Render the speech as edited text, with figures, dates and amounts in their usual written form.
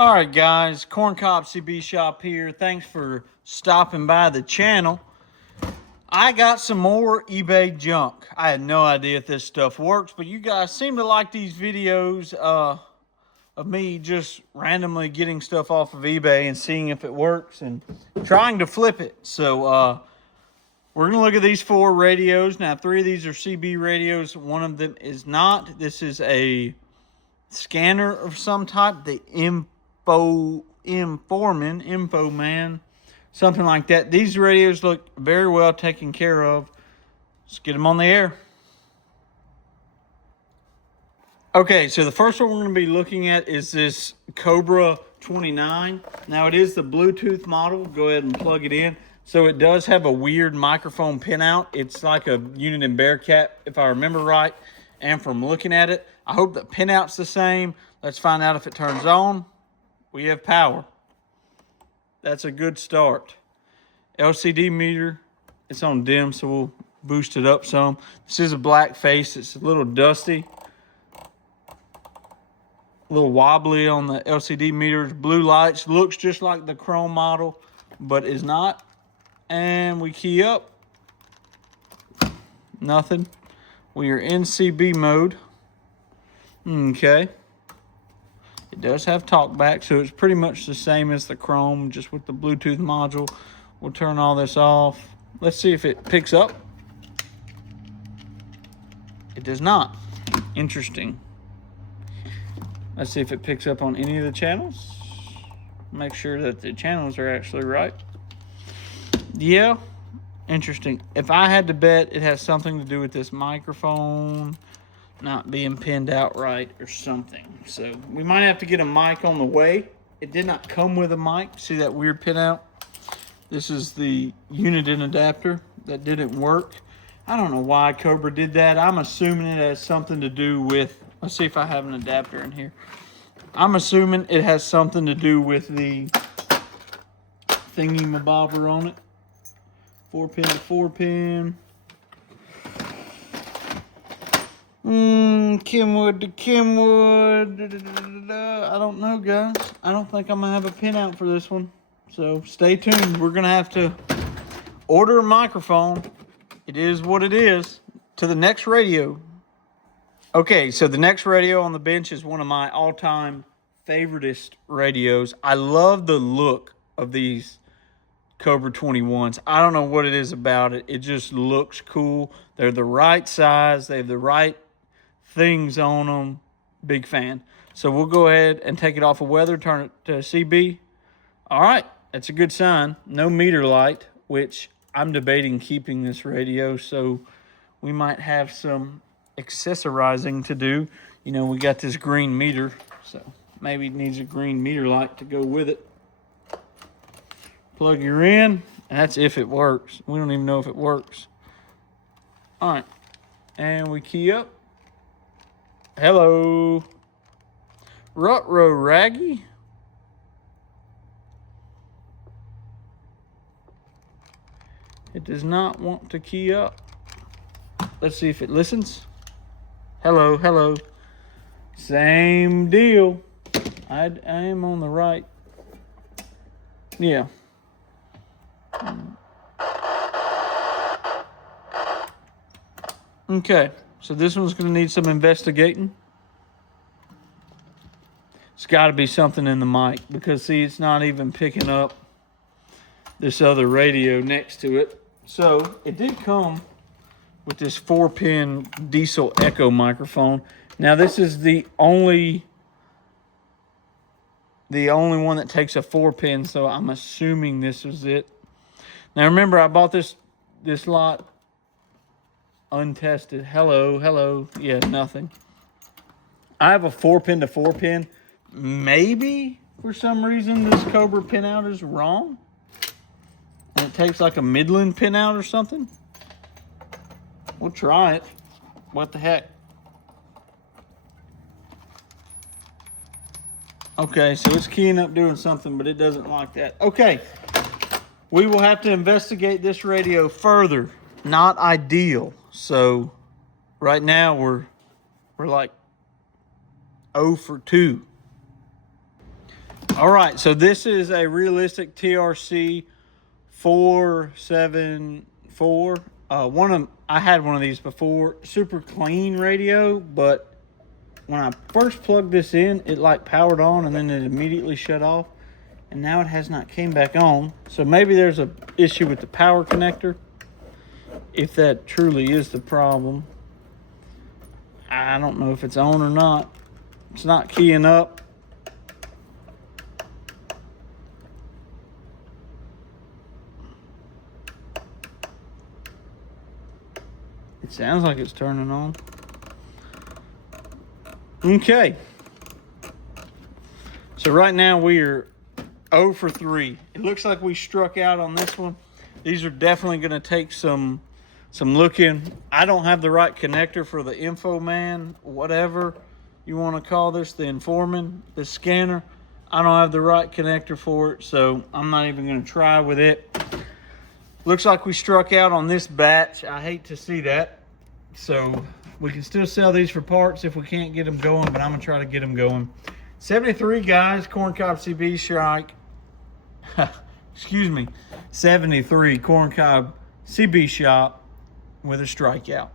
All right, guys, Corn Cob CB Shop here. Thanks for stopping by the channel. I got some more eBay junk. I had no idea if this stuff works, but you guys seem to like these videos of me just randomly getting stuff off of eBay and seeing if it works and trying to flip it. So we're going to look at these 4 radios. Now, 3 of these are CB radios. One of them is not. This is a scanner of some type, the Info Man, something like that. These radios look very well taken care of. Let's get them on the air. Okay, so the first one we're going to be looking at is this Cobra 29. Now, it is the Bluetooth model. Go ahead and plug it in. So it does have a weird microphone pinout. It's like a unit in Bearcat, if I remember right. And from looking at it, I hope the pinout's the same. Let's find out if it turns on. We have power. That's a good start. LCD meter. It's on dim, so we'll boost it up some. This is a black face. It's a little dusty. A little wobbly on the LCD meters. Blue lights. Looks just like the Chrome model, but is not. And we key up. Nothing. We are in CB mode. Okay. It does have talkback, so it's pretty much the same as the Chrome, just with the Bluetooth module. We'll turn all this off. Let's see if it picks up. It does not. Interesting. Let's see if it picks up on any of the channels. Make sure that the channels are actually right. Yeah. Interesting. If I had to bet, it has something to do with this microphone not being pinned out right or something. So we might have to get a mic on the way. It did not come with a mic. See that weird pinout? This is the unit in adapter that didn't work. I don't know why Cobra did that. I'm assuming it has something to do with, let's see if I have an adapter in here. I'm assuming it has something to do with the thingy-mabobber on it. 4-pin to 4-pin. Kenwood to Kenwood. I don't know, guys. I don't think I'm going to have a pinout for this one. So stay tuned. We're going to have to order a microphone. It is what it is. To the next radio. Okay, so the next radio on the bench is one of my all-time favoritist radios. I love the look of these Cobra 21s. I don't know what it is about it. It just looks cool. They're the right size. They have the right things on them. Big fan. So we'll go ahead and take it off of weather, turn it to CB. All right, that's a good sign. No meter light, which I'm debating keeping this radio, so we might have some accessorizing to do. You know, we got this green meter, so maybe it needs a green meter light to go with it. Plug your in, and that's if it works. We don't even know if it works. All right, and we key up. Hello. Rutro Raggy. It does not want to key up. Let's see if it listens. Hello, hello. Same deal. I am on the right. Yeah. Okay, so this one's going to need some investigating. It's got to be something in the mic because, see, it's not even picking up this other radio next to it. So it did come with this 4-pin diesel echo microphone. Now this is the only one that takes a 4-pin, so I'm assuming this is it. Now remember, I bought this lot untested. Hello, hello. Yeah, nothing. I have a 4-pin to 4-pin. Maybe for some reason this Cobra pinout is wrong. And it takes like a Midland pinout or something. We'll try it. What the heck? Okay, so it's keying up doing something, but it doesn't like that. Okay, we will have to investigate this radio further. Not ideal. So right now we're like 0 for 2. All right, so this is a realistic TRC 474. I had one of these before. Super clean radio, but when I first plugged this in, it like powered on and then it immediately shut off. And now it has not came back on. So maybe there's an issue with the power connector. If that truly is the problem. I don't know if it's on or not. It's not keying up. It sounds like it's turning on. Okay. So right now we are 0 for 3. It looks like we struck out on this one. These are definitely going to take some looking. I don't have the right connector for the info man, whatever you want to call this, the informant, the scanner. I don't have the right connector for it, so I'm not even going to try with it. Looks like we struck out on this batch. I hate to see that. So we can still sell these for parts if we can't get them going, but I'm going to try to get them going. 73 guys, corncob CB strike. Excuse me. 73 corncob CB shop with a strikeout.